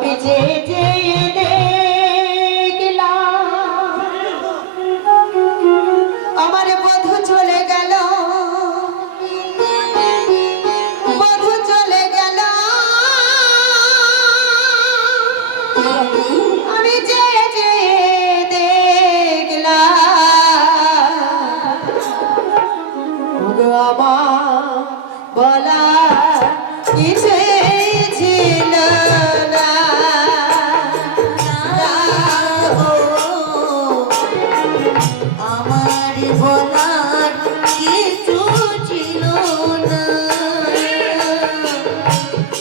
আমি যে যে দেখলাম আমার বধূ চলে গেল, বধূ চলে গেল, আমি যে যে দেখলাম আমার বলা কিছু ছিল না। আমার বলার কিছু ছিল না।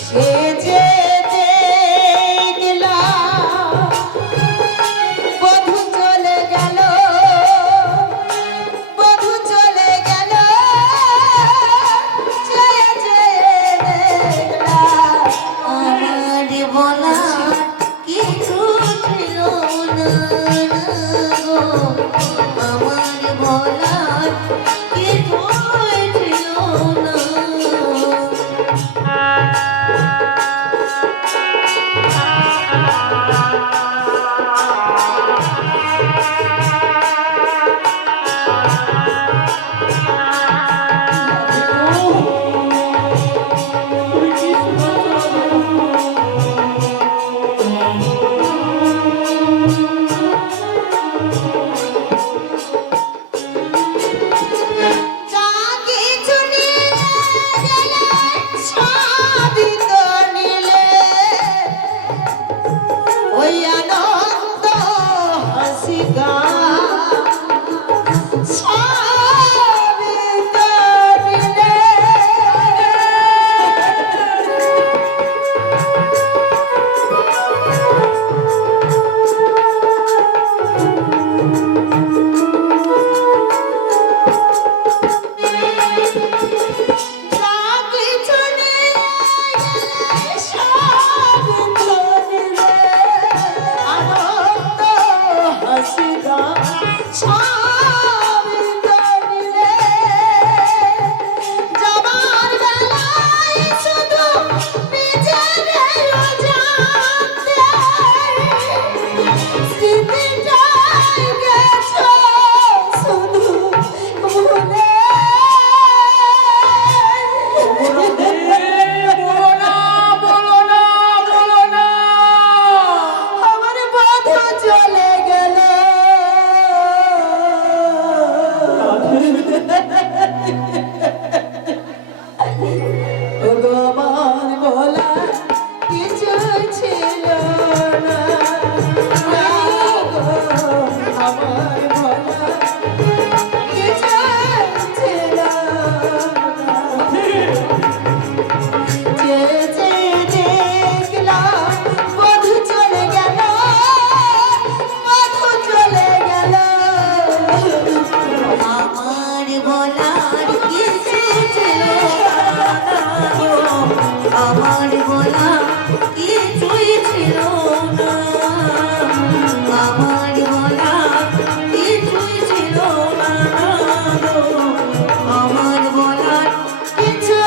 সে যে দেখলাম বধূ চলে গেল, বধূ চলে গেল, যে যে দেখলাম আমার বলার কিছু ছিল না গো, আমার বলার কিছু ছিল না। যা কিছু নিয়ে গেলে সবই তো নিলে, ওই আনন্দ হাসি গান সবই তো নিলে। যা কিছু নিয়ে গেলে সবই তো নিলে, আনন্দ হাসি গান সবই তো নিলে। যাবার বেলায় শুধু নিজের জানতে স্মৃতিটাই গেছো শুধু ভুলে। আমার বধূ চলে গেল, ওগো আমার বলা কিছু ছিল না। না গো, আমার বলা কিছু ছিল না। যে যে দেখলাম বধূ চলে গেল, বধূ চলে গেল। আমার বলার কিছু ছিল না গো, আমার বলার কিছুই ছিল না। আমার বলার কিছুই ছিল না গো, আমার বলার কিছু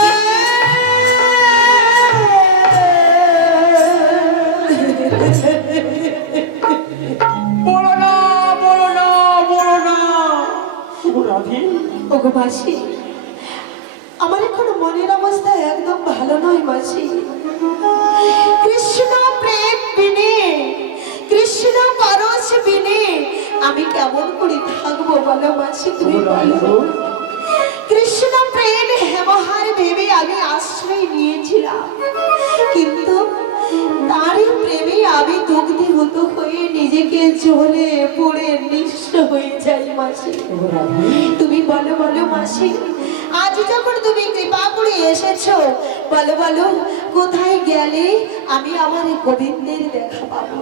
বলো না, বলো না, বলো না। রাধে, ওগো মাসি, আমার এখন মনের অবস্থা একদম ভালো নয় মাসি। কৃষ্ণ প্রেম বিনে, কৃষ্ণ পরশ বিনে আমি কেমন করে থাকবো বলো মাসি, তুমি বলো। কৃষ্ণ প্রেম হেমহার ভেবে আমি আশ্রয় নিয়েছিলাম, কিন্তু তারই প্রেমে আমি দগ্ধীভূত হয়ে নিজেকে জ্বলে পড়ে নিঃস্ব হয়ে যাই মাসি। তুমি বলো বলো মাসি, আজ যখন তুমি কৃপা করে এসেছো, বলো বলো কোথায় গেলে আমি আমার গোবিন্দের দেখা পাবো?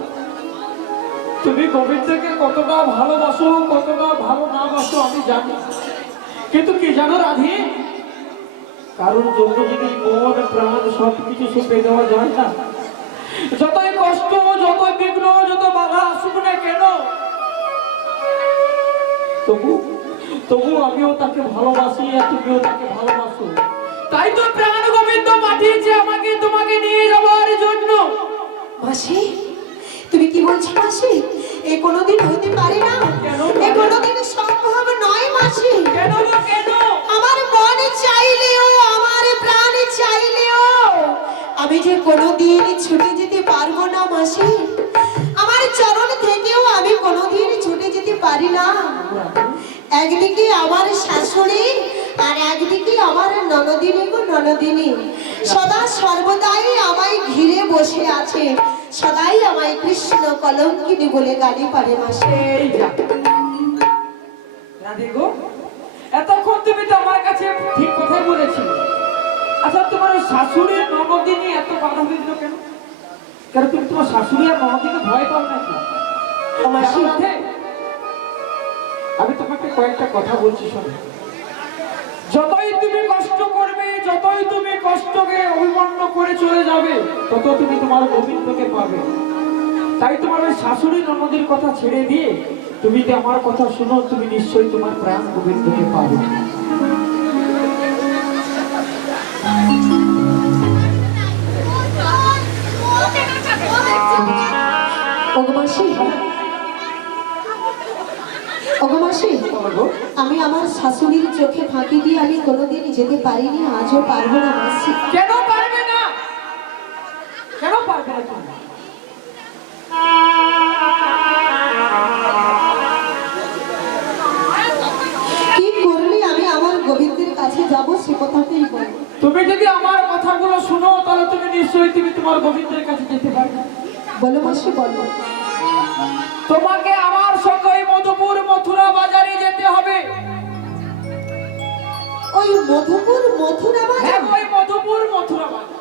তুমি গোবিন্দকে কতটা ভালোবাসো, কতটা ভালো না বাসো আমি জানি, কিন্তু কি জানো রাধে, কারোর জন্য যদি মন প্রাণ সবকিছু সঁপে দেওয়া যায় না, যতই কষ্ট, যত বিঘ্ন, যত বাধা আসুক না কেন, তবু তবু আমিও তাকে ভালোবাসি আর তুমিও তাকে ভালোবাসো। তাই তো প্রাণ গোবিন্দ পাঠিয়েছে আমাকে তোমাকে নিয়ে যাওয়ার জন্য। মাসি তুমি কি বলছো মাসি? এ কোনোদিন হতে পারে না, এ কোনোদিন সম্ভব নয় মাসি। কেন গো, কেন? আমার মন চাইলেও, আমার প্রাণ চাইলেও আমি যে কোনোদিন ছুটে যেতে পারবো না মাসি। আমার চরণ থেকেও আমি কোনোদিন ছুটে যেতে পারি না। একদিকে আমার শাশুড়ি আর একদিকে আমার ননদিনী গো ননদিনী সদা সর্বদাই আমায় ঘিরে বসে আছে, সদাই আমায় কৃষ্ণ কলঙ্কিনী বলে গালি পারে মাসি। এই যা রাধে গো, এতক্ষণ তুমি তো আমার কাছে ঠিক কথাই বলেছিলে। আচ্ছা তোমার ওই শাশুড়ির ননদিনী এত বাধা বিঘ্ন কেন? কেন তুমি তোমার শাশুড়ি আর ননদিকে ভয় পাও নাকি? মাসি কেন রাধে? আমি তোমাকে কয়েকটা কথা বলছি শোনো। যতই তুমি কষ্ট করবে, যতই তুমি কষ্টকে অভিমন্য করে চলে যাবে, তত তুমি তোমার গোবিন্দকে পাবে। তাই তোমার ওই শাশুড়ি ননদের কথা ছেড়ে দিয়ে তুমি যে আমার কথা শুনো, তুমি নিশ্চয়ই তোমার প্রাণ গোবিন্দকে পাবে। ওগো মাসি, ওগো মাসি, আমি আমার শাশুড়ির চোখে ফাঁকি দিয়ে আমি কোনোদিন যেতে পারিনি, আজও পারবো না মাসি। কেন পারবে না? কেন পারবে না তুমি? কি করলে আমি আমার গোবিন্দের কাছে যাব সে কথাটাই বলো। তুমি যদি আমার কথাগুলো শুনো, তাহলে তুমি নিশ্চয়ই তুমি তোমার গোবিন্দের কাছে যেতে পারবে। বলো মাসি বলো। তোমাকে আমার সঙ্গে ওই মধুপুর মথুরা বাজারে যেতে হবে। ওই মধুপুর মথুরা বাজার? হ্যাঁ, ওই মধুপুর মথুরা বাজার।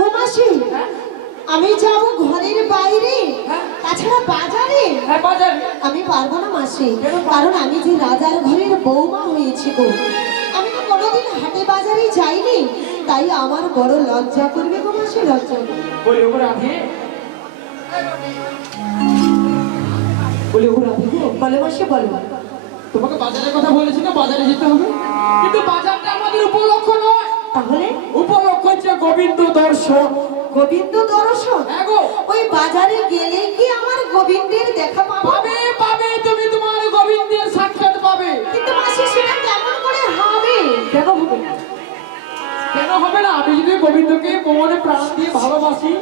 ও মাসি, হ্যাঁ? আমি যাব ঘরের বাইরে, হ্যাঁ। তাছাড়া বাজারে হ্যাঁ, বাজারে। আমি পারবো না মাসি, কারণ আমি যে রাজার ঘরের বৌমা হয়েছি গো, আমি তো কোনোদিন হাটে বাজারে যাইনি, তাই আমার বড় লজ্জা করবে গো মাসি, লজ্জা করবে। বলি ও রাধে, বলি ও রাধে গো, বলো মাসি বলো। তোমাকে বাজারের কথা বলেছি না, বাজারে যেতে হবে। কিন্তু বাজারটা আমাদের উপলক্ষ নয়, তাহলে উপলক্ষ হচ্ছে গোবিন্দ দর্শন। গোবিন্দ দর্শন? হ্যাঁ গো, ওই বাজারে গেলে কি আমার গোবিন্দের দেখা পাবো? পাবে পাবে, তুমি তোমার গোবিন্দের সাক্ষাৎ পাবে। কিন্তু মাসি সেটা কেমন করে হবে? কেন হবে না? কেন হবে না? আমি যদি গোবিন্দকে মনে প্রাণ দিয়ে ভালোবাসি,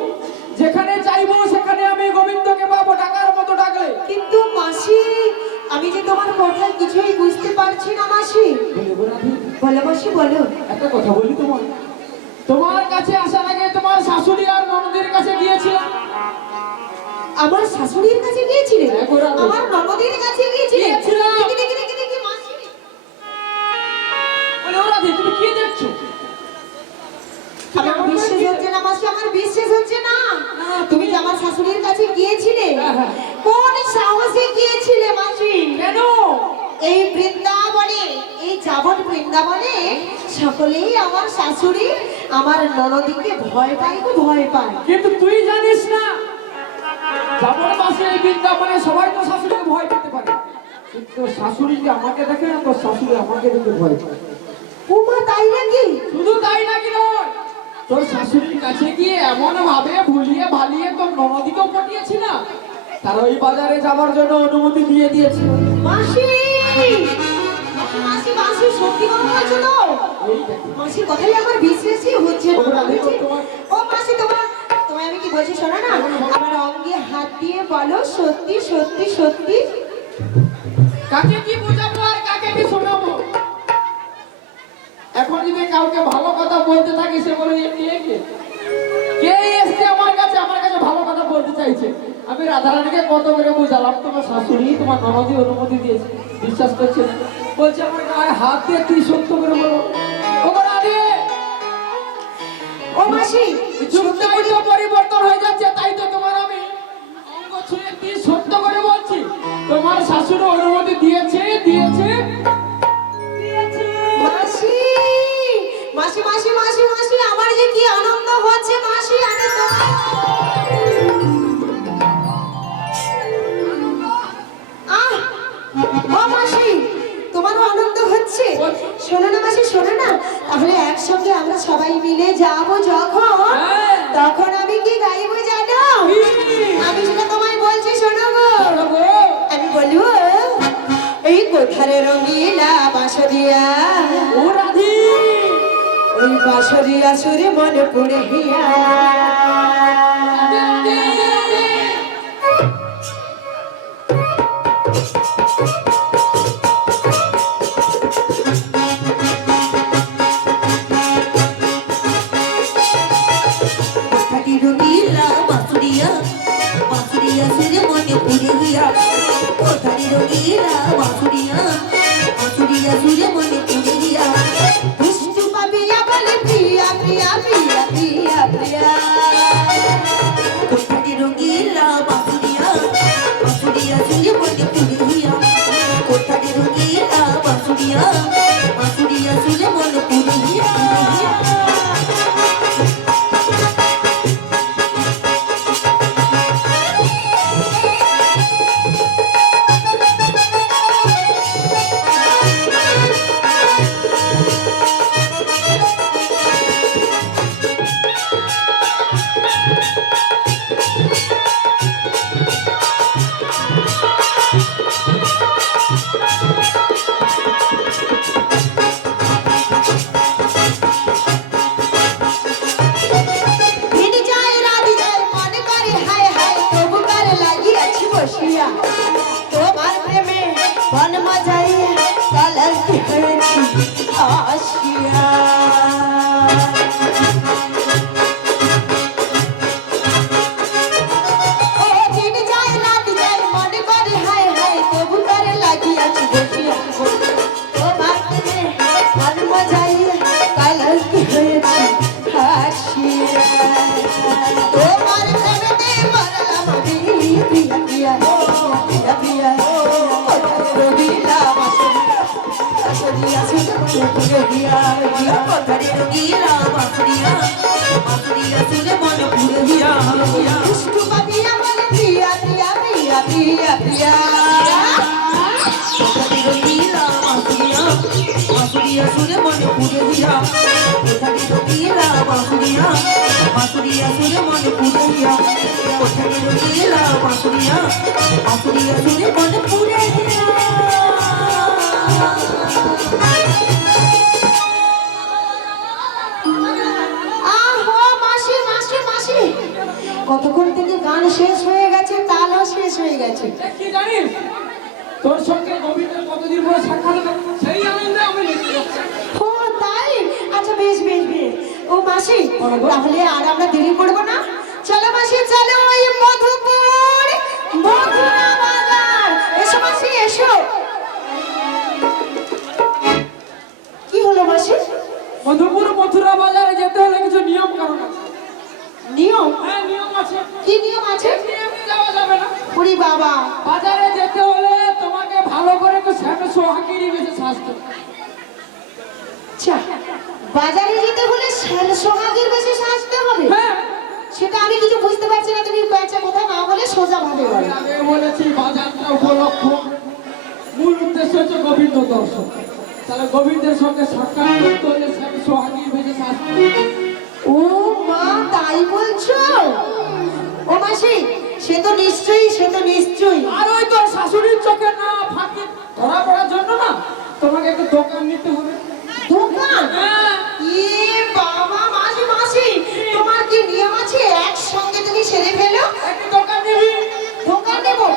যেখানে চাইবো সেখানে আমি গোবিন্দকে পাবো, ডাকার মতো ডাকলে। কিন্তু মাসি আমি যে তোমার কথা কিছুই বুঝতে পারছি না মাসি। বলি ও রাধে, বলো মাসি বলো। একটা কথা বলি তোমার কাছে আসার আগে তোমার শাশুড়ি আর ননদের কাছে গিয়েছিলাম। আমার শাশুড়ির কাছে গিয়েছিলে? হ্যাঁ গো রাধে। আমার ননদের কাছে গিয়েছিলে? গিয়েছিলাম। দেখি মাসি। বলি ও রাধে, তুমি কি দেখছো? আমার বিশ্বাস হচ্ছে না মাসি, আমার বিশ্বাস হচ্ছে না। তুমি যে আমার শাশুড়ির কাছে গিয়েছিলে, হ্যাঁ। কোন সাহসে গিয়েছিলে মাসি? কেন? এই বৃন্দাবনে, এই যাবন বৃন্দাবনে সকলেই আমার শাশুড়ি আমার ননদিকে ভয় পায় গো, ভয় পায়। কিন্তু তুই জানিস না, যাবন মাসে এই বৃন্দাবনে সবাই তো শাশুড়িকে ভয় পেতে পারে, কিন্তু শাশুড়ি যে আমাকে দেখে না, তো শাশুড়ি আমাকে দেখে ভয় পায়। উমা তাই নাকি? শুধু তাই নাকি নয়, তোর শাশুড়ির কাছে গিয়ে এমন ভাবে ভুলিয়ে ভালিয়ে তোর ননদিকেও পটিয়েছি না, তারা ওই বাজারে যাওয়ার জন্য অনুমতি দিয়ে দিয়েছে। মাসি, মাসি মাসি সত্যি কথা বলছো তো? এই দেখো। মাসি কথাই আমার বিশ্বাসই হচ্ছে না। ও রাধে, ও মাসি তোমায় আমি কি বলছি শোনো না, আমার অঙ্গে হাত দিয়ে বলো সত্যি সত্যি সত্যি। কাকে কি বোঝাবো আর কাকে কি শোনাবো? এখন যদি কাউকে ভালো কথা বলতে থাকি, সে বলে এ কে এসছে আমার কাছে ভালো কথা বলতে চাইছে। আমি রাধারানীকে কত করে বোঝালাম, তোমার শাশুড়ি তোমার ননদি অনুমতি দিয়েছে, বিশ্বাস করছে না, বলছে আমার গায়ে হাত দিয়ে তুই সত্য করে বলো। ও রাধে, ও মাসি যুগটাই তো পরিবর্তন হয়ে যাচ্ছে, তাই তো তোমার আমি অঙ্গ ছুঁয়ে তুই সত্য করে বলছি, তোমার শাশুড়ি অনুমতি দিয়েছে দিয়েছে মাসি মাসি মাসি মাসি মাসি আমার যে কি আনন্দ হচ্ছে মাসি। আমি তো ও মাসি তোমারও আনন্দ হচ্ছে? শোনো না মাসি, শোনো না, তাহলে একসঙ্গে আমরা সবাই মিলে যাবো যখন, তখন আমি কি গাইবো জানো? আমি যেটা তোমায় বলছি শোনো গো। বলো গো। আমি বলবো এই কোথারে রঙিলা বাঁশরিয়া, ও রাধি, ওই বাঁশরিয়া সুরে মনে পড়ে হিয়া। কোথাটি রঙিলা বাঁশুরিয়া, বাঁশুরিয়া সুরে মনে পড়ে গিয়া। কোথাটি রঙিলা বাঁশুরিয়া, বাঁশুরিয়া সুরে মনে পড়ে গিয়া। দুষ্টু পাবিয়া বলে প্রিয়া প্রিয়া প্রিয়া প্রিয়া প্রিয়া। কোথাটি রঙিলা বাঁশুরিয়া, বাঁশুরিয়া সুরে মনে পড়ে গিয়া। কোথাটি রঙিলা বাঁশুরিয়া, বাঁশুরিয়া সুরে মনে পড়ে গিয়া। দিন যায় রাত যায় মনে করে হায় হায় তবু কার লাগিয়েছি বসিয়া। তোমার প্রেমে মন মজাইয়া কলঙ্কি হয়েছি আসিয়া। ও দিন যায় রাত যায় মনে করে হায় হায় তবু কার লাগিয়েছি বসিয়া। তোমার প্রেমে মন মজাইয়া কলঙ্কি হয়েছি আসিয়া। তোমার প্রেমেতে মরলাম আমি প্রিয়া প্রিয়া প্রিয়া প্রিয়া। কোথায় রবিলা বাঁশরিয়া সুরে মনে পড়ে গিয়া গিয়া। কোথাটি রঙিলা বাঁশুরিয়া, বাঁশুরিয়া সুরে মনে পড়ে গিয়া। দুষ্টু পাপিয়া বলে প্রিয়া প্রিয়া প্রিয়া প্রিয়া প্রিয়া। কোথাটি রঙিলা বাঁশুরিয়া, বাঁশুরিয়া সুরে মনে পড়ে গিয়া। কোথাটি রঙিলা বাঁশুরিয়া, বাঁশুরিয়া সুরে মনে পড়ে গিয়া। কোথাটি রঙিলা বাঁশুরিয়া, বাঁশুরিয়া সুরে মনে পড়ে গিয়া। আহো মাসি মাসি মাসি, কতক্ষণ থেকে গান শেষ হয়ে গেছে, তালও শেষ হয়ে গেছে। কি জানিস, তোর সঙ্গে গোবিন্দের কতদিন পরে সাক্ষাৎ হলো, সেই আনন্দে আমি লিখতে যাচ্ছি। ও তাই, আচ্ছা বেশ বেশ বেশ। ও মাসি তাহলে আর আমরা দেরি করবো না, চলো মাসি চলো ওই মধুপুর মধুরা বাজার। এসো মাসি এসো। কি হলো মাসি? মধুপুর মথুরা বাজারে যেতে হলে কিছু নিয়ম কানুন আছে। নিয়ম? হ্যাঁ, নিয়ম আছে। কি নিয়ম আছে? এমনি যাওয়া যাবে না। পুরি বাবা, বাজারে যেতে হলে তোমাকে ভালো করে একটু শ্যামে সোহাগিরি বেশি সাজতে হবে। আচ্ছা বাজারে যেতে হলে শ্যাল সোহাগের বেশি সাজতে হবে? হ্যাঁ, সেটা আমি কিছু বুঝতে পারছি না, তুমি কয়েকটা কথা না বলে সোজা ভাবে বলো। আমি বলেছি বাজারটা উপলক্ষ, মূল উদ্দেশ্য হচ্ছে গোবিন্দ দর্শন। তাহলে গোবিন্দের সঙ্গে সাক্ষাৎ করতে হলে শ্যামে সোহাগিরি বেশি সাজতে হবে। ও মা তাই বলছো? ও মাসি সে তো নিশ্চয়ই, সে তো নিশ্চয়ই। আর ওই তোর শাশুড়ির চোখে না ফাঁকি ধরা পড়ার জন্য না তোমাকে একটা দোকান নিতে হবে। দোকান? হ্যাঁ, এ বাবা মাসি মাসি, তোমার কি নিয়ম আছে একসঙ্গে তুমি সেরে ফেলো? একটা দোকান নিবি। দোকান নেবো?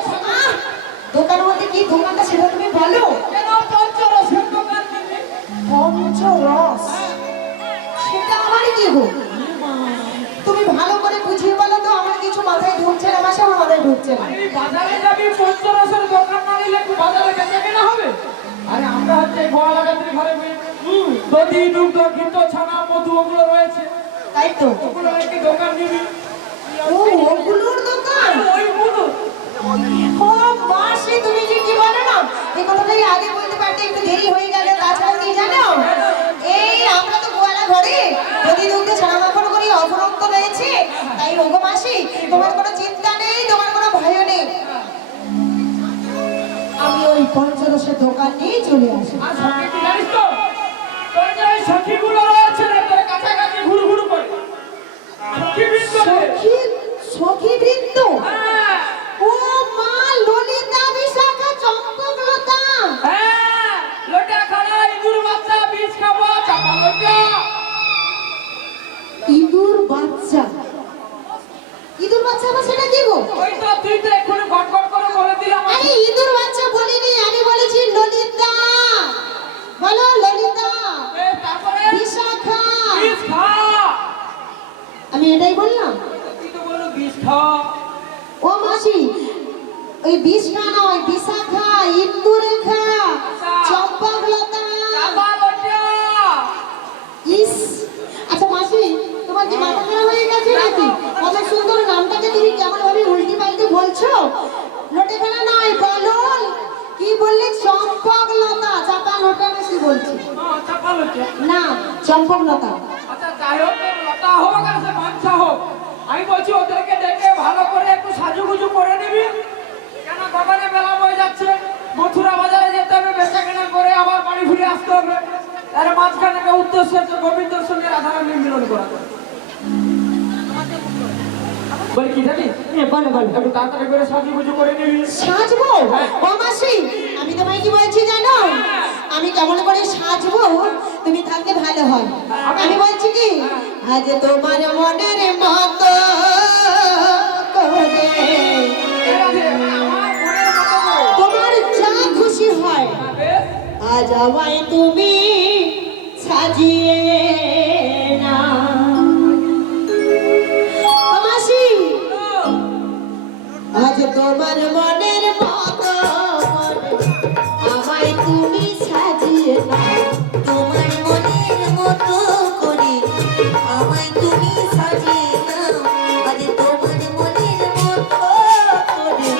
দোকান বলতে কি দোকানটা সেটা তুমি বলো। কেন পঞ্চরসের দোকান নিবি? পঞ্চরস? সেটা আমার কি গো? তুমি ভালো করে বুঝিয়ে বলো তো, আমার কিছু মাথায় ঢুকছে না মাসি, আমার মাথায় ঢুকছে না। এই বাজারে যাবি, পঞ্চরসের দোকান না নিলে কি বাজারে বেচা কেনা হবে? আরে আমরা হচ্ছে গোয়ালাগাত্রী ঘরে দধি, দুগ্ধ, ঘিত, ছানা, মধু ওগুলো রয়েছে, তাই তো? ওগুলো একটি দোকান নিবি। ও ওগুলোর দোকান? ওইগুলো ও মাসি তুমি যে কি বলো না, এই কথাটাই আগে বলতে পারতে, একটু দেরি হয়ে গেল। তাছাড়া কি জানো, এই আমরা তো গোয়ালা ঘরে যদি দুধে ছানা মাখন করি অফরন্ত রয়েছে, তাই ওগো মাসি তোমার কোনো চিন্তা নেই, তোমার কোনো ভয় নেই। আমি ওই পঞ্চরসের দোকান নিয়ে চলে আসি। আর সঙ্গে কি জানিস তো, তোর যে ওই সখীগুলো রয়েছে রে, তোর কাছাকাছি ঘুরু ঘুরু করে সখী বৃন্দ রে। সখী? সখী বৃন্দ, হ্যাঁ ও মা ললিতা বিশাখা চম্পকলতা, হ্যাঁ লোটা খাড়া ইঁদুর বাচ্চা বীজ খাবো চাপা লোটা। ইঁদুর বাচ্চা, ইঁদুর বাচ্চা আবার সেটা কি গো? ওই তো তুই তো এক্ষুনি গটগট করে বলে দিলাম। আরে ইঁদুর বাচ্চা বলিনি, আমি বলেছি ললিতা। বলো ললিতা তারপরে বিশাখা, বীজ খা। আমি এটাই বললাম। তুই তো বলো বীজ খা। ও মাসি, ওই বিশা নয়, বিশাখা, ইন্দুরেখা, চম্পকলতা। চাপা লোটা। ইস, আচ্ছা মাসি, তোমার কি মাথা খারাপ হয়ে গেছে নাকি? কত সুন্দর নামটাকে তুমি কেমন ভাবে উল্টি পাল্টে বলছো। লোটেখানা নয়, বলো কি বললে? চম্পকলতা। চাপা লোটা বেশি বলছি চাপা লোটা। না, চম্পকলতা। আচ্ছা যাই হোক, লতা হোক আর সে বাচ্চা হোক, আমি বলছি ওদেরকে ডেকে ভালো করে একটু সাজুগুজু করে নিবি। কেন বাগানে মেলা বয়ে যাচ্ছে, মথুরা বাজারে যেতে হবে, বেচা কেনা করে আবার বাড়ি ফিরে আসতে হবে। তার মাঝখানে একটা উদ্দেশ্য হচ্ছে গোবিন্দর সঙ্গে রাধারানী মিলন করা। বলি কি জানি, বলো বলো। একটু তাড়াতাড়ি করে সাজুগুজু করে নিবি। সাজবো? ও মাসি, আমি তোমায় কি বলছি জানো? আমি কেমন করে সাজবো তুমি থাকলে ভালো হয়। আমি বলছি কি, আজ তোমার মনের মতো করে, আমার মনের মতো করে। তোমার যা খুশি হয়, বেশ, আজ আমায় তুমি সাজিয়ে না। ও মাসি, আজ তোমার মনের মতো করে আমায় তুমি সাজিয়ে নাও। তোমার মনের মতো করে আমায় তুমি সাজিয়ে নাও। আজ তোমার মনের মতো করে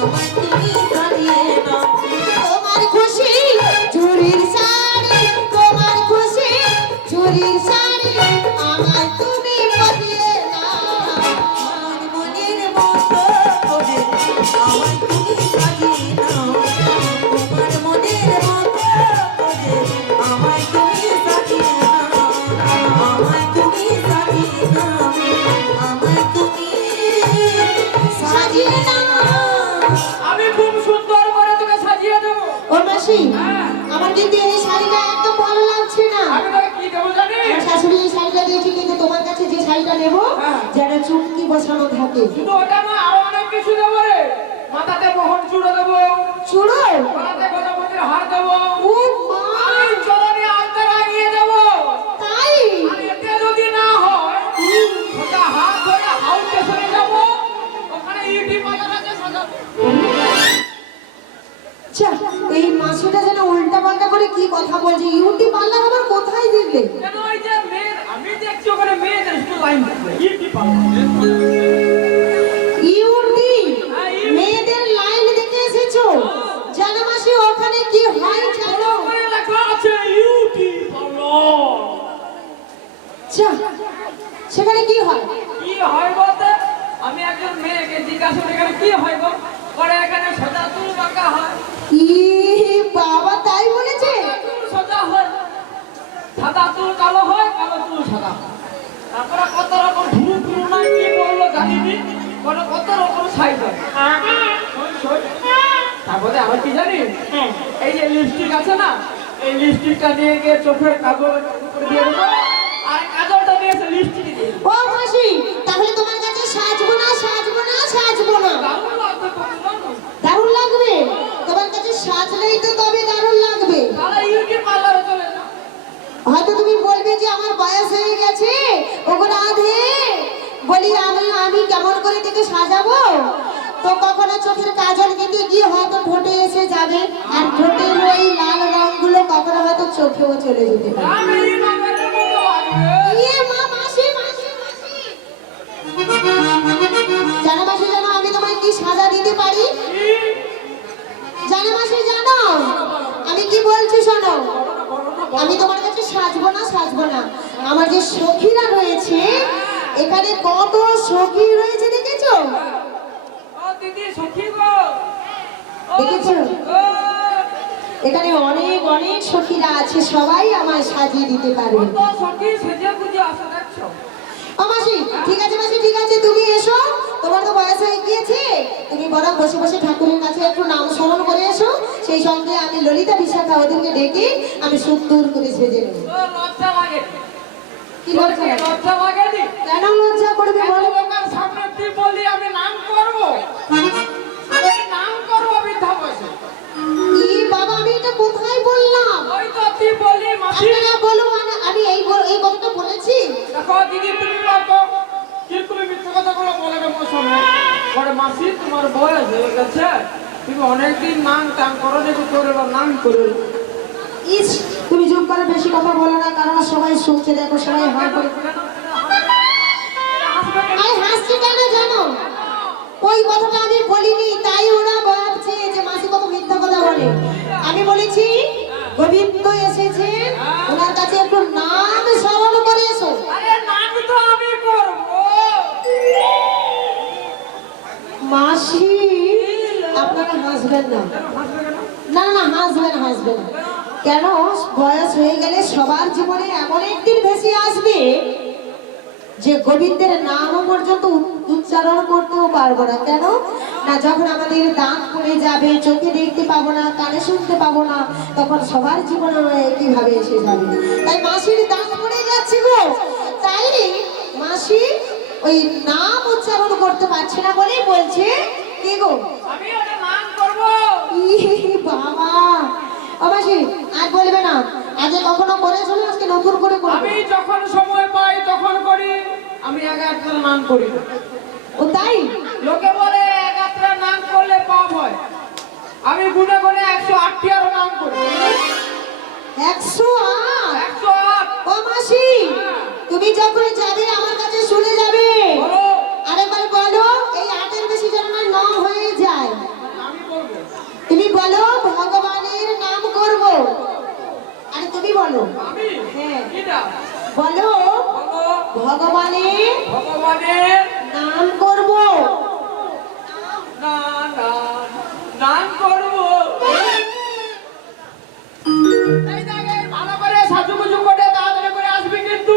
আমায় তুমি সাজিয়ে নাও। তোমার খুশি চুরির শাড়ি, তোমার খুশি চুরির শাড়ি আমায় তুমি পরিয়ে নাও। আমার মনের মতো করে আমায় তুমি সাজিয়ে নাও। তোমার মনের মতো করে আমায় তুমি সাজিয়ে নাও। আমায় তুমি সাজিয়ে নাও। আমায় তুমি সাজিয়ে নাও। আমি খুব সুন্দর করে তোকে সাজিয়ে দেবো। ও মাসি, আমার কিন্তু এই শাড়িটা একদম ভালো লাগছে না। আমি তোকে কি দেবো জানিস? আমার শাশুড়ি এই শাড়িটা দিয়েছে, কিন্তু তোমার কাছে যে শাড়িটা নেবো যেন চুমকি বসানো থাকে। শুধু ওটা না, আরো অনেক কিছু দেবো রে। মাথাতে মোহন চূড়ো দেবো, চুড়ো? গলাতে গজপতির হার দেবো, ও মা, আর চরণে আলতা লাগিয়ে দেবো। তাই? আর এতে যদি না হয়, ওটা হাত ধরে হাউস স্টেশনে যাবো, ওখানে ইউটি পাতা আছে সাজাবো। যা, এই মাসিটা যেন উল্টা পাল্টা করে কি কথা বলছে। ইউটি পার্লার আবার কোথায় দিলে? কেন ওই যে মেয়ের, আমি দেখছি ওখানে মেয়েদের শুধু লাইন থাকবে ইউটি পাল্লা। ইউটি মেয়েদের লাইন দেখে এসেছো? জানো মাসি ওখানে কি হয় জানো? ওখানে লেখা আছে ইউটি পাল্লা। যা, সেখানে কি হয়? কি হয় বলতে, আমি একজন মেয়েকে জিজ্ঞাসা করি এখানে কি হয় গো, পরে এখানে সোজা চুল বাঁকা হয়। ই বাবা, তাই বলেছে? চুল সোজা হয়, সাদা চুল কালো হয়, কালো চুল সাদা হয়। তারপরে কত রকম ঢুরু ঢুরু না কি বললো জানিনি, কত রকম সাইজ হয়। শোন, শোন। তারপরে আবার কি জানি, এই যে লিপস্টিক আছে না, এই লিপস্টিকটা নিয়ে গিয়ে চোখের কাজল করে দিয়ে দেবো, আর কাজলটা নিয়ে এসে লিপস্টিক দিয়ে দেবো। ও মাসি, তাহলে তোমার কাছে সাজবো না, সাজবো না, সাজবো না? দারুণ লাগবে তো, জানো? দারুণ লাগবে? তোমার কাছে সাজলেই তো তবে দারুণ লাগবে। তাহলে ইউটি পার্লারে চলে যা। হয়তো তুমি বলবে যে আমার বয়স হয়ে গেছে, ওগো রাধে, বলি আমি কেমন করে থেকে সাজাবো? তো কখনো চোখের কাজল দিতে গিয়ে হয়তো ঠোঁটে এসে যাবে, আর ঠোঁটের ওই লাল রঙগুলো কখনো হয়তো চোখেও চলে যেতে পারে। আমি নামের মতো লাগবে। ইয়ে মা, মাসি, মাসি, মাসি। জানো মাসি, জানো আমি তোমায় কি সাজা দিতে পারি? জানো মাসি, জানো আমি কি বলছি? শোনো, আমি তোমার কাছে সাজবো না, সাজবো না। আমার যে সখীরা রয়েছে, এখানে কত সখী রয়েছে দেখেছো? ও দিদি সখী গো, ও দেখেছো? সখী গো। এখানে অনেক অনেক সখীরা আছে, সবাই আমায় সাজিয়ে দিতে পারবে। কত সখী সেজে গুজে আসে দেখছো। ও মাসি, ঠিক আছে মাসি, ঠিক আছে, তুমি এসো, তোমার তো বয়স হয়ে গিয়েছে, তুমি বরং বসে বসে ঠাকুরের কাছে একটু নাম স্মরণ করে এসো। সেই সঙ্গে আমি ললিতা বিশাখা ওদেরকে ডেকে আমি সুন্দর করে সেজে নেব। লজ্জা লাগে? কি লজ্জা লাগে? লজ্জা লাগেনি? কেন লজ্জা করবে বলো? লোকের সামনে তুই বললি আমি নাম করবো, আমি নাম করবো বৃদ্ধা বয়সে। ই বাবা, আমি এটা কোথায় বললাম? ওই তো তুই বললি মাসি। আপনারা বলো, মানে আমি এই কথাটা বলেছি? দেখো দিদি, তুমি বলো কি তুমি মিথ্যা কথাগুলো বলে দেবো সামনে পরে। মাসি তোমার বয়স হয়ে গেছে, তুমি অনেকদিন নাম টাম করো, দেখো করে বা নাম করে। ইস, তুমি চুপ করে বেশি কথা বলো না, কারণ সবাই শুনছে। দেখো সবাই হাঁ করে। আমি হাসছি কেন জানো? ওই কথাটা আমি বলিনি, তাই ওরা ভাবছে যে মাসি কত মিথ্যা কথা বলে। আমি বলেছি গোবিন্দ এসেছে, ওনার কাছে একটু নাম স্মরণ করে এসো। আরে নাম তো আমি করবো। মাসি, আপনারা হাসবেন না। না না, হাসবেন। কেন? বয়স হয়ে গেলে সবার জীবনে এমন একদিন ভেসে আসবে যে গোবিন্দের নাম পর্যন্ত উচ্চারণ করতেও পারবো না। কেন না, যখন আমাদের দাঁত পড়ে যাবে, চোখে দেখতে পাবো না, কানে শুনতে পাবো না, তখন সবার জীবনে কিভাবে এসে যাবে। তাই মাসির দাঁত পড়ে যাচ্ছে গো, তাই মাসি ওই নাম উচ্চারণ করতে পারছে না বলেই বলছে কি গো, আমি ওটা নাম করবো। বাবা মাসি আর বলবে না, আগে কখনো করেছো না, আজকে নতুন করে করবে। আমি যখন সময় পাই তখন করি, আমি এক একটা নাম করি। ও তাই? লোকে বলে এক একটা নাম করলে পাপ হয়, আমি গুনে গুনে 108টি আরো নাম করি। 108? 108। ও মাসি, তুমি যখন যাবে আমার কাছে শুনে যাবে। বলো। আরেকবার বলো, এই 8-এর বেশি যেন না 9 হয়ে যায়। আমি বলবো। তুমি বলো ভগবানের নাম করব। আরে তুমি বলো। আমি? হ্যাঁ কিটা? বলো বলো। ভগবানের ভগবানের নাম করব। না না নাম করবো। এই দেখে ভালো করে সাজুগুজু করে তাড়াতাড়ি করে আসবি, কিন্তু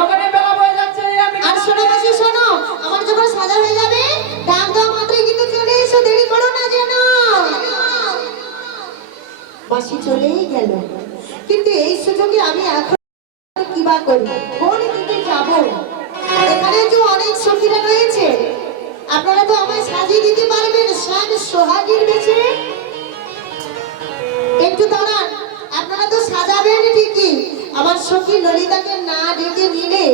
ওখানে বেলা হয়ে যাচ্ছে। আমি আর শোনো মাসি, শোনো, আমার যখন সাজা হয়ে যাবে ডাক দাও মাত্রই কিন্তু চলে এসো, দেরি করো না যেন। মাসি চলেই গেল, কিন্তু এই সুযোগে আমি এখন কিবা করি, কোন দিকে যাব? এখানে যে অনেক সখীরা রয়েছে, আপনারা তো আমায় সাজিয়ে দিতে পারবেন শ্যাম সোহাগীর বেশে। একটু দাঁড়ান, আপনারা তো সাজাবেন ঠিকই, আমার সখী ললিতাকে না ডেকে নিলে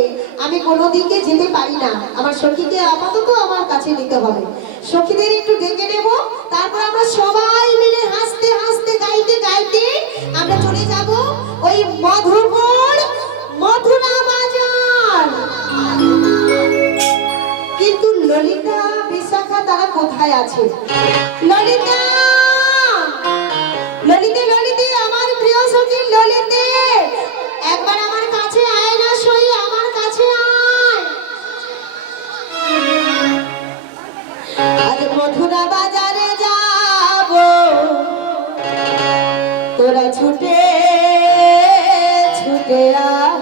আমি কোনো দিকে যেতে পারি না। আমার সখীকে আপাতত আমার কাছে নিতে হবে। সখীদের একটু ডেকে নেব, তারপর আমরা সবাই মিলে হাসতে হাসতে গাইতে গাইতে আমরা চলে যাব ওই মধুপুর মথুরা বাজার। কিন্তু ললিতা বিশাখা তারা কোথায় আছে? ললিতা, ললিতে, ললিতে, আমার প্রিয় সখী ললিতে, একবার আমার কাছে আয় না সই, আমার কাছে আয়। আজ মথুরা বাজারে যাব, তোরা ছুটে ছুটে আয়।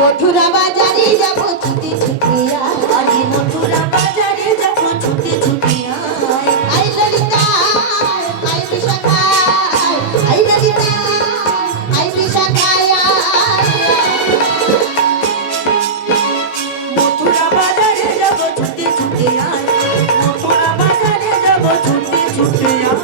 মথুরা বাজারে যাব ছুটে ছুটে আয়, মথুরা বাজারে যাব ছুটে ছুটে আয়। আই ললিতা, আই বিশাখা, আই ললিতা, আই বিশাখা, মথুরা বাজারে যাব ছুটে ছুটে আয়, মথুরা বাজারে যাব ছুটে ছুটে আয়।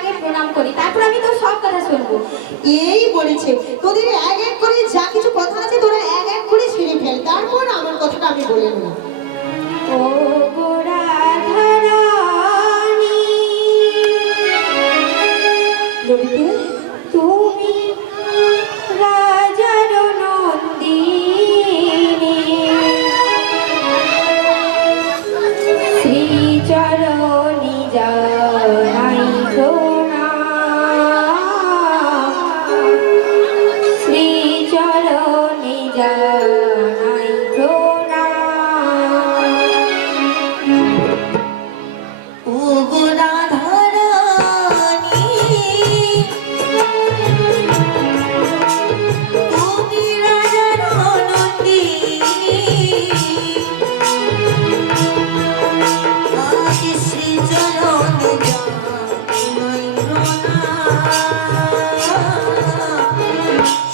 আগে প্রণাম করি, তারপর আমি তোর সব কথা শুনবো। এই বলেছে তোদের এক এক করে যা কিছু কথা আছে তোরা এক এক করে ছিঁড়ে ফেল, তারপর আমার কথাটা আমি বলে নেব। ও গো রাধারানী, ললিতে তুমি রাজার নন্দিনী, শ্রীচরণী জানাই প্রণাম, শ্রীচরণী জানাই প্রণাম। ও গো রাধারানী, তুমি রাজার নন্দিনী, আজ শ্রীচরণে জানাই প্রণাম,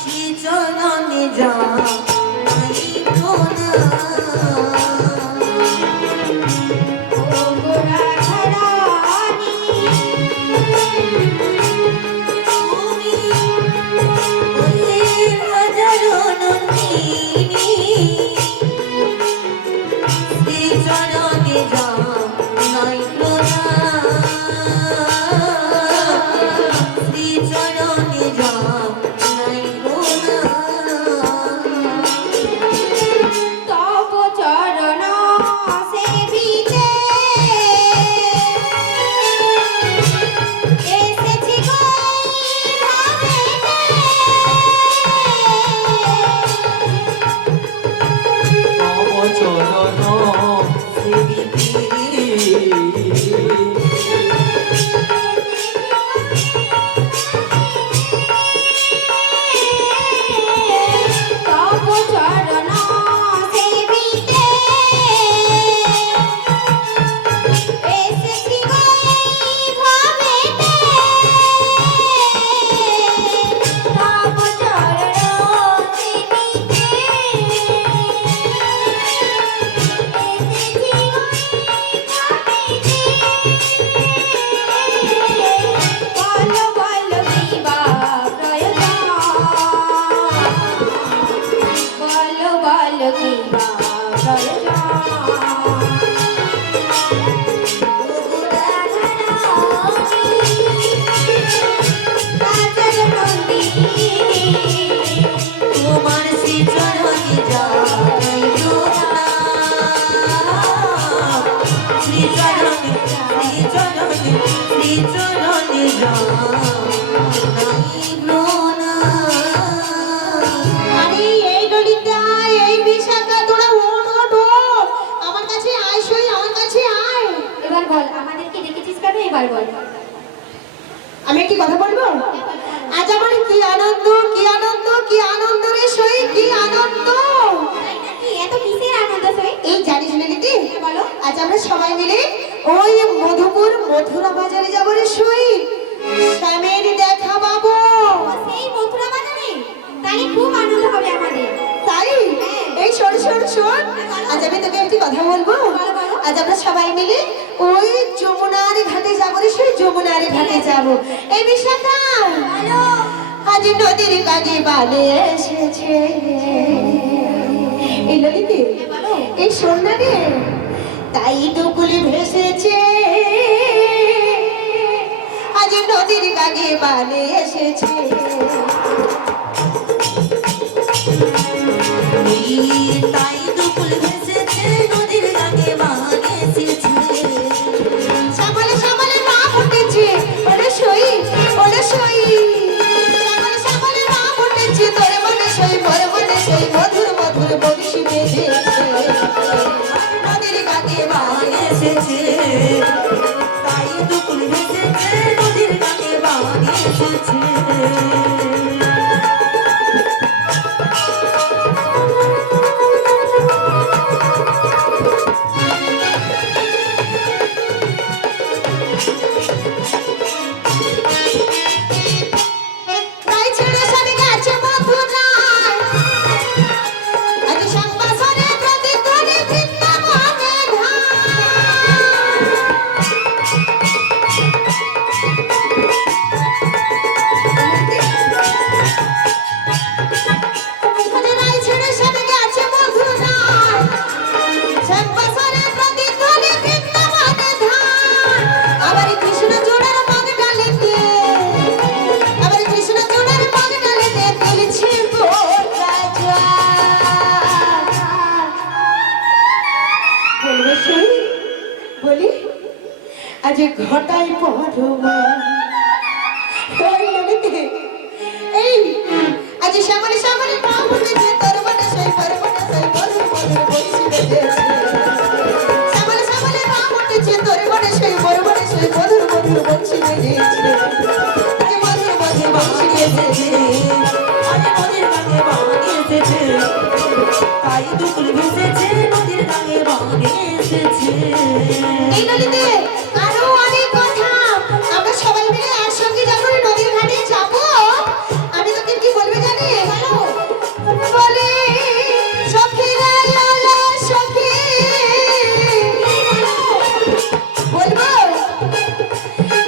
শ্রীচরণে জানাই প্রণাম। ও গো রাধারানী, তুমি ওই রাজার নন্দিনী, শ্রীচরণে জানাই প্রণাম, শ্রীচরণে জানাই প্রণাম। তব চরণ সেবিতে এসেছি গো ভাবেতে, তব চরণ তব চরণ সেবিতে এসেছি গো ভাবেতে, তব চরণ সেবিতে এসেছি গো ভাবেতে। বলো বলো বিবা প্রয়োজন, বলো বলো বিবা প্রয়োজন। রাজার নন্দিনী, তোমার শ্রীচরণে জানাই প্রণাম, শ্রীচরণে শ্রীচরণে শ্রীচরণে জানাই প্রণাম। আরে এই ললিতা, এই বিশাখা, তোরা ওঠ ওঠ ওঠ। আমার কাছে আয় সই, আমার কাছে আয়। এবার বল আমাদেরকে ডেকেছিস কেন, এবার বল। আমি একটি কথা বলবো? আজ আমার কি আনন্দ, কি আনন্দ, কি আনন্দ রে সই, কি আনন্দ। তাই নাকি? এত কিসের আনন্দ সই? এই জানিস না দিদি, বলো। আজ আমরা সবাই মিলে ওই মধুপুর মথুরা বাজারে যাবো রে সই, শ্যামের দেখা পাবো। ও সেই মথুরা বাজারে? তাই খুব আনন্দ হবে আমাদের। তাই এই শোন শোন শোন, আজ আমি তোকে একটি কথা বলবো। আজ আমরা সবাই মিলে ওই যমুনার ঘাটে যাবো রে সই, যমুনার ঘাটে যাবো। এই বিশাখা, আজ নদীর কাজে বালে এসেছে। এই নদীতে এই শোন না রে, তাই তো কুলি ভেসেছে, আজ নদীর কাজে বালে এসেছে। তাই দুকুল ভেসেছে, নদীর গানে বান এসেছে। সামলে সামলে মা ফুটেছে, ওরে সই, ওরে সই। সামলে সামলে মা ফুটেছে, তোরে মনে সই, মোরে মনে সই, মধুর মধুর বংশী বেজেছে। নদীর গানে বান এসেছে, তাই দুকুল ভেসেছে, নদীর গানে বান এসেছে। তাই ছেড়ে সরে গেছে মথুরায়, আজ শ্যামবাসরে প্রতি করে বৃন্দাবনে ধাম। আজ ঘটাই পরমা এই নদীতে এই আজ শ্যামলে শ্যামলে পা উঠেছে তোর মনে সেই পরমনে সেই মধুর মধুর বংশী বেজেছে শ্যামলে শ্যামলে পা উঠেছে তোর মনে সেই পরমনে সেই মধুর মধুর বংশী বেজেছে আজ মধুর মধুর বংশী বেজেছে আজ নদীর গাঙে বাঙে এসেছে তাই দুকুল ভেসেছে নদীর গাঙে বাঙে এসেছে এই নদীতে আরো অনেক কথা আমরা সবাই মিলে একসঙ্গে যখন নদীর ঘাটে যাব আমি তোকে কি বলবে জানি বলে সখী রে লালা সখী বলবো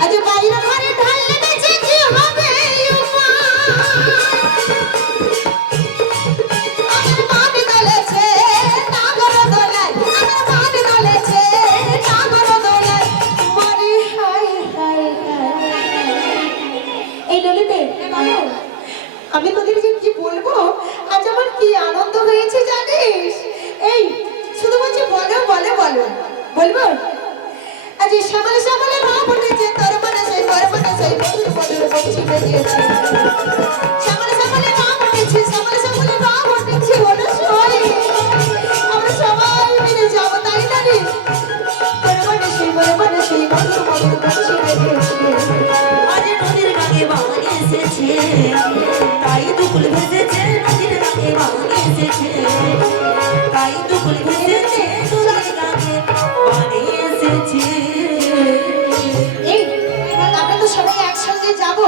আজ বাইরে ঘরে ঢাল নেমেছে কি হবে আমার মন দলেছে নাগর দোলায় আমার মন দলেছে নাগর দোলায় মরি হাই হাই এই ললিতে আমি তোদের যে কি বলবো আজ আমার কি আনন্দ হয়েছে জানিস এই শুধু বলছি বলো বলো বলো বলবো আজ শ্যামলে শ্যামলে মা ফুটেছে তোর মনে সেই তোর মনে সেই মধুর মধুর বংশী বেজেছে শ্যামলে শ্যামলে মা ফুটেছে শ্যামলে শ্যামলে মা ফুটেছে ওটা সই আমরা সবাই মিলে যাবো তাই না রে তোর মনে সেই মধুর মধুর বংশী বেজেছে আজ নদীর গাঙে বাঙে এসেছে তাই দুকুল ভেসেছে নদীর গাঙে বাঙে এসেছে তাই দুকুল ভেসেছে নদীর গাঙে বাঙে এসেছে এই আমরা তো সবাই একসঙ্গে যাব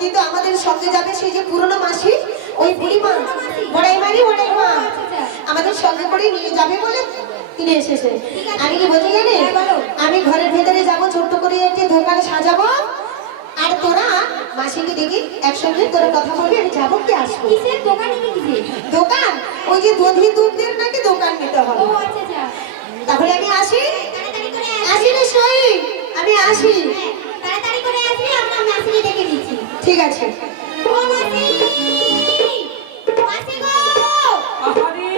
কিন্তু আমাদের সঙ্গে যাবে সেই যে পুরনো মাসি ওই বুড়িমা বড়াই মা আমাদের সঙ্গে করে নিয়ে যাবে বলে কিনে এসেছে আমি কি বলছি জানি আমি ঘরের ভেতরে যাব ছোট্ট করে একটি দোকান সাজাবো আর তোরা মাসিকে ডেকে একসঙ্গে তোরা কথা বলবি আমি যাবো কি আসবো কিসের দোকানে কি কিসের? দোকান ওই যে দুধের নাকি দোকান নিতে হবে ও আচ্ছা আচ্ছা। তাহলে আমি আসি তাড়াতাড়ি করে আসি রে সই আমি আসি হ্যাঁ, তাড়াতাড়ি করে আসলে আমরা মাসিকে ডেকে দিচ্ছি। ঠিক আছে ও মাসি! মাসি গো! আহারে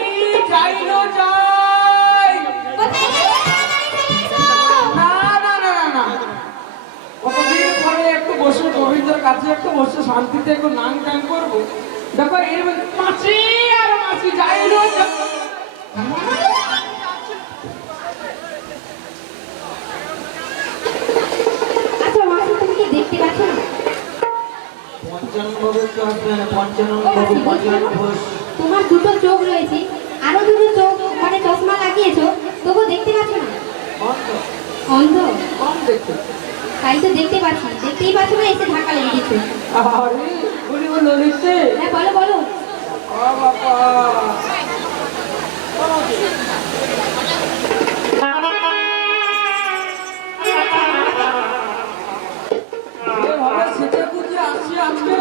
যাইলো যাই কোথায় গেলে? তাড়াতাড়ি চলে এসো। না না না না না কতদিন পরে একটু বসে গোবিন্দের কাছে একটু বসে শান্তিতে একটু নাম টান করবো দেখো এর মধ্যে মাসি আর মাসি যাইলো যাই। আচ্ছা মাসি তুমি কি দেখতে পাচ্ছ না? পঞ্চানন বাবু একটু আসবেন পঞ্চানন ও বাবু মাসি, পঞ্চানন দেখছো না? ঘোষ তোমার দুটো চোখ রয়েছে আরো দুটো চোখ মানে চশমা লাগিয়েছো তবু দেখতে পাচ্ছ না অন্ধ অন্ধ কম দেখতে তাই তো দেখতে পাচ্ছি দেখতেই পাচ্ছ না এসে ধাক্কা লেগে দিচ্ছে আরে বলি ও ললিতে হ্যাঁ বলো বলো ও বাবা এভাবে সেজে গুজে আসছি আজকে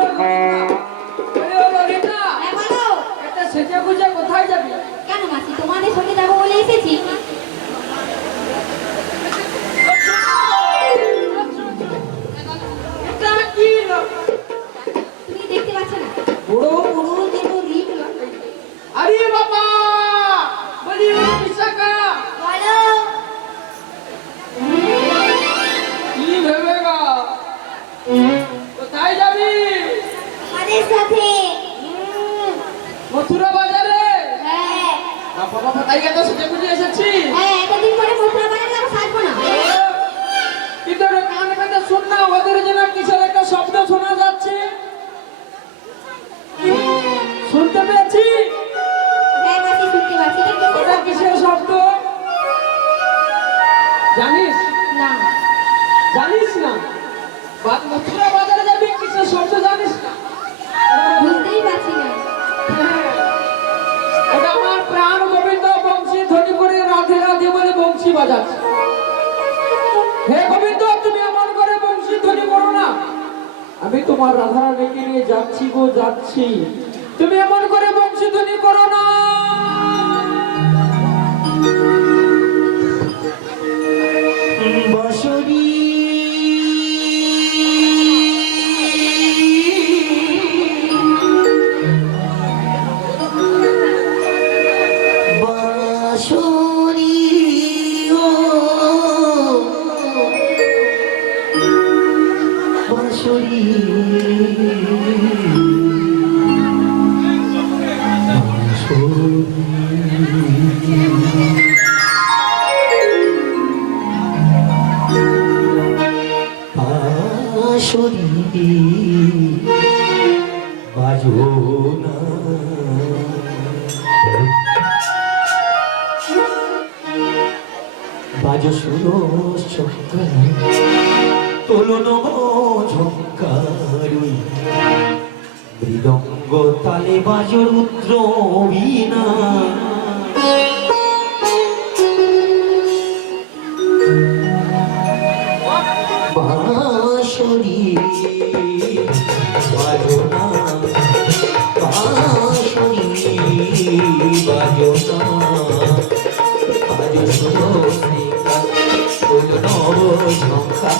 ললিতা হ্যাঁ বলো এটা সেজে গুজে কোথায় যাবি কেন মাসি তোমাদের সঙ্গে যাবো বলে এসেছি এটা কি লোক? তুমি দেখতে পাচ্ছ না বুড়ো বুড়ো যেন রিক লাগে আরে বাবা বলি ও বিশাখা বলো কি ভেবে গা কোথায় যাবি আমাদের সাথে মথুরা বাজারে হ্যাঁ বাবা বাবা তাই এত সেজে গুজে এসেছি হ্যাঁ এতদিন পরে মথুরা বাজারে যাবো থাকবো না কিন্তু ওরা কান কানে শোন না ওদের যেন কিসের একটা শব্দ শোনা যাচ্ছে শুনতে পেয়েছি হ্যাঁ মাসি শুনতে পাচ্ছি তো ওটা কিসের শব্দ জানিস না জানিস না মথুরা বাজারে যাবি কিসের শব্দ জানিস না বুঝতেই পারছি না ওটা আমার প্রাণ গোবিন্দ বংশী ধ্বনি করে রাধে রাধে বলে বংশী বাজাচ্ছে হে গোবিন্দ তুমি এমন করে বংশী ধ্বনি করো না আমি তোমার রাধা রানীকে নিয়ে যাচ্ছি গো যাচ্ছি তুমি এমন করে বংশী ধ্বনি করো না বসরি বাঁশরি ও আজ সুরস ঝঙ্কার তোলো নব ঝঙ্কারুই মৃদঙ্গ তালে বাজো রুদ্র বীণা বাঁশরি বাজো না বাঁশরি বাজো না বাজো সুরস তোলো নব ঝঙ্কার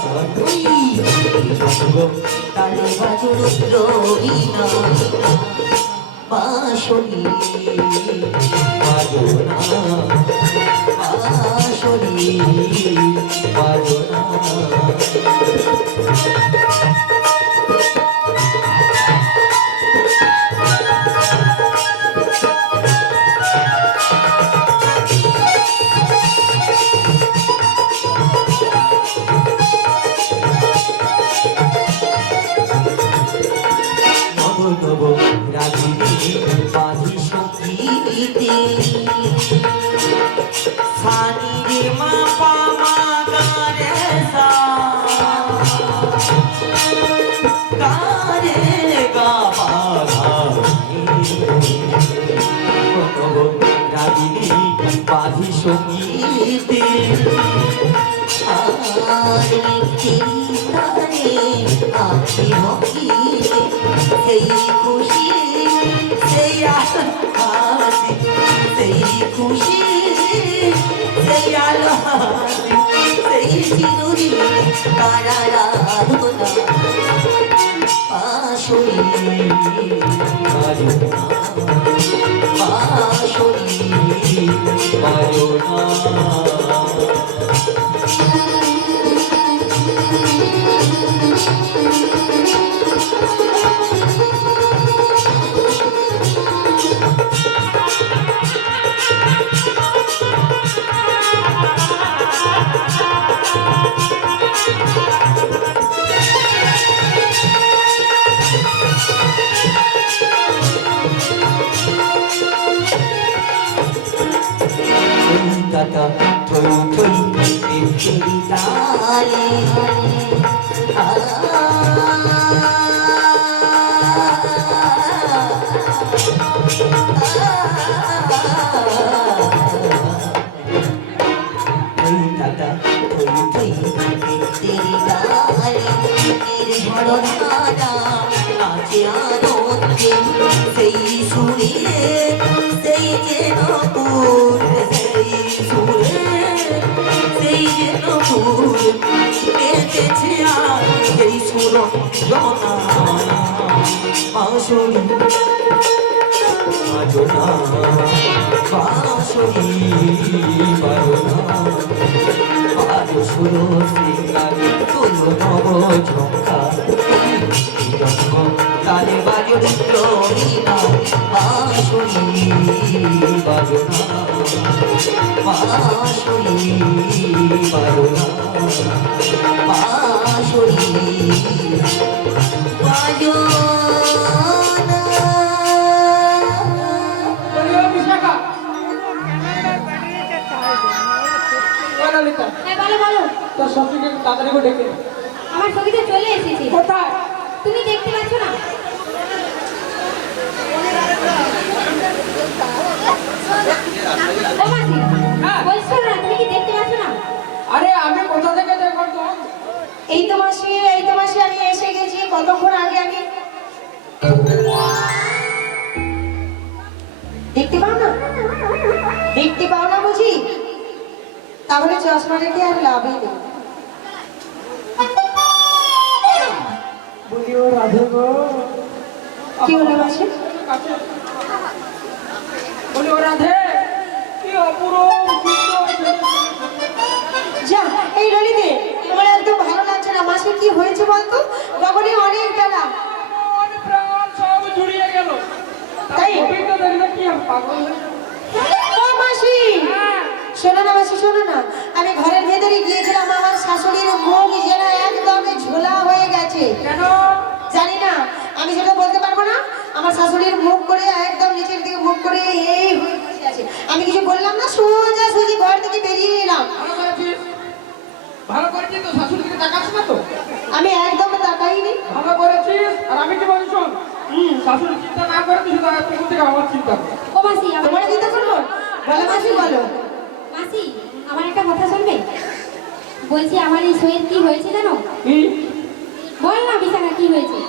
তালে বাজো রুদ্র বীণা বাঁশরি বাজো না বাঁশরি বাজো না নব নব রাগিনী বাঁধি সঙ্গীতে সানি রে মা পা মা গা রে সা গা রে গা পা ধা নব রাগিনী বাঁধি সঙ্গীতে সেই খুশি সেই হাসি সেই খুশি সেই আলো হাসি সেই চিরুরি তারারাধনা পাশরি বাজনা পাশরি বাজনা দাদা থই থই তেরি তালে দাদা থই থই তেরি তালে ঝড় ধারা নাচে আনন্দে সেই সুরে সেই যেন পুর সেই সুরে সেই যেন পুর পেতেছে আর সেই সুর জনা বাঁশরি বাজনা বাঁশরি বাজনা বাজো সুর সিঙ্গার তোলো নব ঝঙ্কার তালে বাজো রুদ্র বীণা বাঁশরি বাজনা বাঁশরি বাজনা বাঁশরি বাজনা বলি, ও বিশাখা। ও ললিতা, হ্যাঁ বলো বলো, তোর সঙ্গীকে তাড়াতাড়ি করে ডেকে নে। আমার ছবিতে চলে এসেছি। কোথায়? তুমি দেখতে পাচ্ছ না? ও মাসি, হ্যাঁ। বলছো না তুমি কি দেখতে পাচ্ছ না? আরে আমি কোথা থেকে দেখো তো? এই তো মাসি আমি এসে গেছি কতক্ষণ আগে আমি দেখতে পাও না বুঝি? তাহলে চশমা রেখে আর লাভই নেই। বলি, ও রাধে গো। কি হলো মাসি? বলি, ও রাধে, কি অপরূপ সুন্দর। যা এই ললিতে তোমার একদম ভালো লাগছে না। মাসি কি হয়েছে বলতো? তখনই অনেক বেলা মন প্রাণ সব জুড়িয়ে গেল। তাই? গোবিন্দ দেখলে কি হবে, পাগল হয়ে যাবে। ও মাসি শোনো না মাসি, শোনো না, আমি ঘরের ভেতরে গিয়েছিলাম, আমার শাশুড়ির মুখ যেন একদম ঝোলা হয়ে গেছে। কেন? জানি না, আমি সেটা বলতে পারবো না। আমার শাশুড়ির মুখ করে একদম নিচের দিকে মুখ করে এই হয়ে বসে আছে। আমি কিছু বললাম না, সোজা সুজি ঘর থেকে বেরিয়ে এলাম। ভালো করেছিস। শাশুড়ি চিন্তা না করে তুই শুধু তখন থেকে আমার চিন্তা কর। ও মাসি আমার তোমার চিন্তা করবো? বলো মাসি, বলো। মাসি আমার একটা কথা শুনবে? বলছি আমার এই শরীর কি হয়েছে জানো? কি বল না বিছানা কি হয়েছে?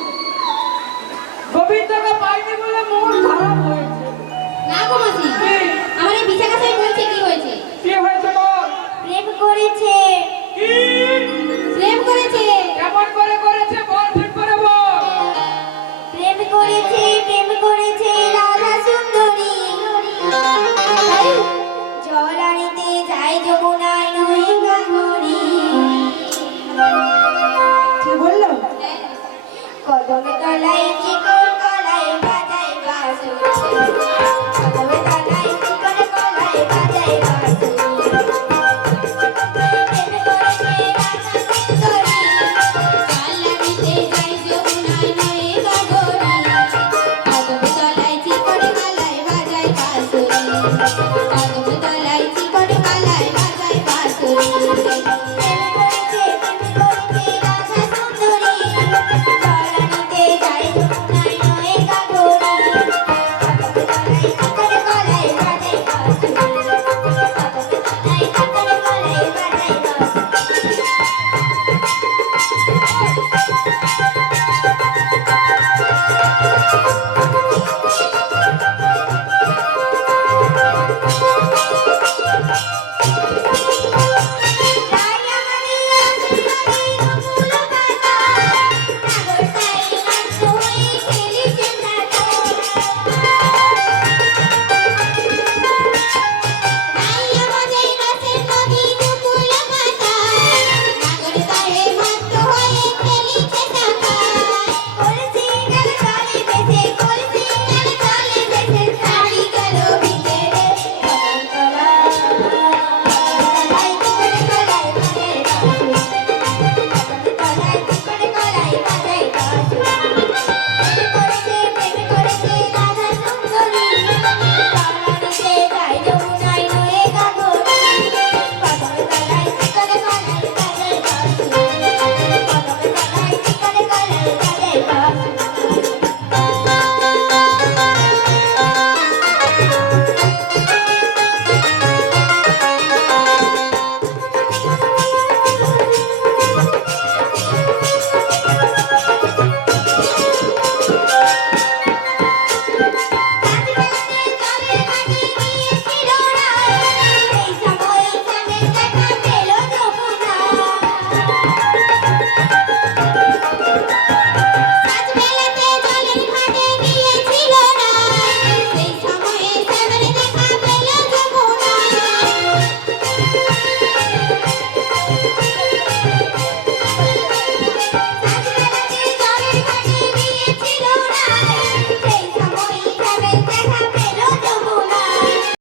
গোবিন্দকে পাইনি বলে মন খারাপ হয়েছে। না গো মাসি, আমার এই বিছানা সেই বলছে কি হয়েছে? কি হয়েছে বল? প্রেম করেছে। কি প্রেম করেছে। কেমন করে করেছে বল, ঠিক করে বল। প্রেম করেছে, প্রেম করেছে রাধা সুন্দরী। তাই জল আনিতে যায় যমুনায় নই গঙ্গরি। ঠিক বললো? কদম তলায় চিকন কলাই বাজায় বাঁশুরি। কদম তলায় চিকন কলাই বাজায় বাঁশুরি। প্রেম করেছে রাধা সুন্দরী। জল আনিতে যায় যমুনায় নই গঙ্গরি। কদম তলায় চিকন কলাই বাজায় বাঁশুরি। কদম